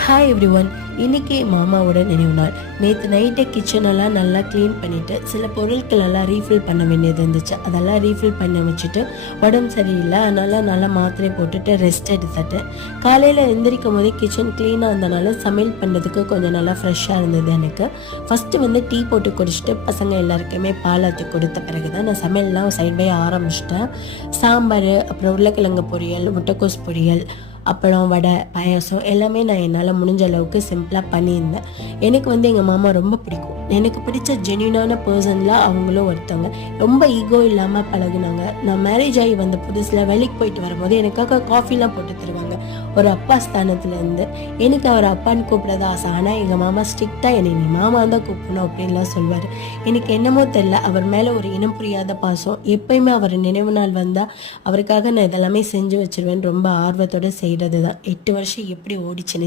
Hi every one. இன்னைக்கு மாமாவோட நினைவு நாள். நேற்று நைட்டே கிச்சனெல்லாம் நல்லா க்ளீன் பண்ணிவிட்டு சில பொருட்கள் எல்லாம் ரீஃபில் பண்ண வேண்டியது இருந்துச்சு. அதெல்லாம் ரீஃபில் பண்ண வச்சுட்டு உடம்பு சரியில்லை, அதனால் நல்லா மாத்திரை போட்டுட்டு ரெஸ்ட் எடுத்துட்டு காலையில் எந்திரிக்கும் போதே கிச்சன் க்ளீனாக இருந்தனால சமையல் பண்ணுறதுக்கு கொஞ்சம் நல்லா ஃப்ரெஷ்ஷாக இருந்தது. எனக்கு ஃபஸ்ட்டு டீ போட்டு குடிச்சிட்டு பசங்க எல்லாருக்குமே பால் ஆற்றி கொடுத்த பிறகு தான் நான் சமையல்லாம் சைட் பை ஆரம்பிச்சிட்டேன். சாம்பார், அப்புறம் உருளைக்கிழங்கு பொரியல், முட்டைக்கோஸ் பொரியல், அப்பளம், வடை, பாயாசம் எல்லாமே நான் என்னால் முடிஞ்ச அளவுக்கு சிம்பிளாக பண்ணியிருந்தேன். எனக்கு எங்கள் மாமா ரொம்ப பிடிக்கும். எனக்கு பிடிச்ச ஜென்யூனான பர்சனில் அவங்களும் ஒருத்தவங்க. ரொம்ப ஈகோ இல்லாமல் பழகுனாங்க. நான் மேரேஜ் ஆகி வந்த புதுசில் வேலைக்கு போயிட்டு வரும்போது எனக்காக காஃபிலாம் போட்டு தருவாங்க. ஒரு அப்பா ஸ்தானத்துலேருந்து எனக்கு அவர் அப்பான்னு கூப்பிடாத ஆசை. ஆனால் எங்கள் மாமா ஸ்ட்ரிக்டாக என்னை நீ மாமா தான் கூப்பிடணும் அப்படின்லாம் சொல்வார். எனக்கு என்னமோ தெரில, அவர் மேலே ஒரு இனம் புரியாத பாசம். எப்பயுமே அவர் நினைவு நாள் வந்தால் அவருக்காக நான் இதெல்லாமே செஞ்சு வச்சிருவேன். ரொம்ப ஆர்வத்தோடு செய்கிறது தான். 8 வருஷம் எப்படி ஓடிச்சுன்னு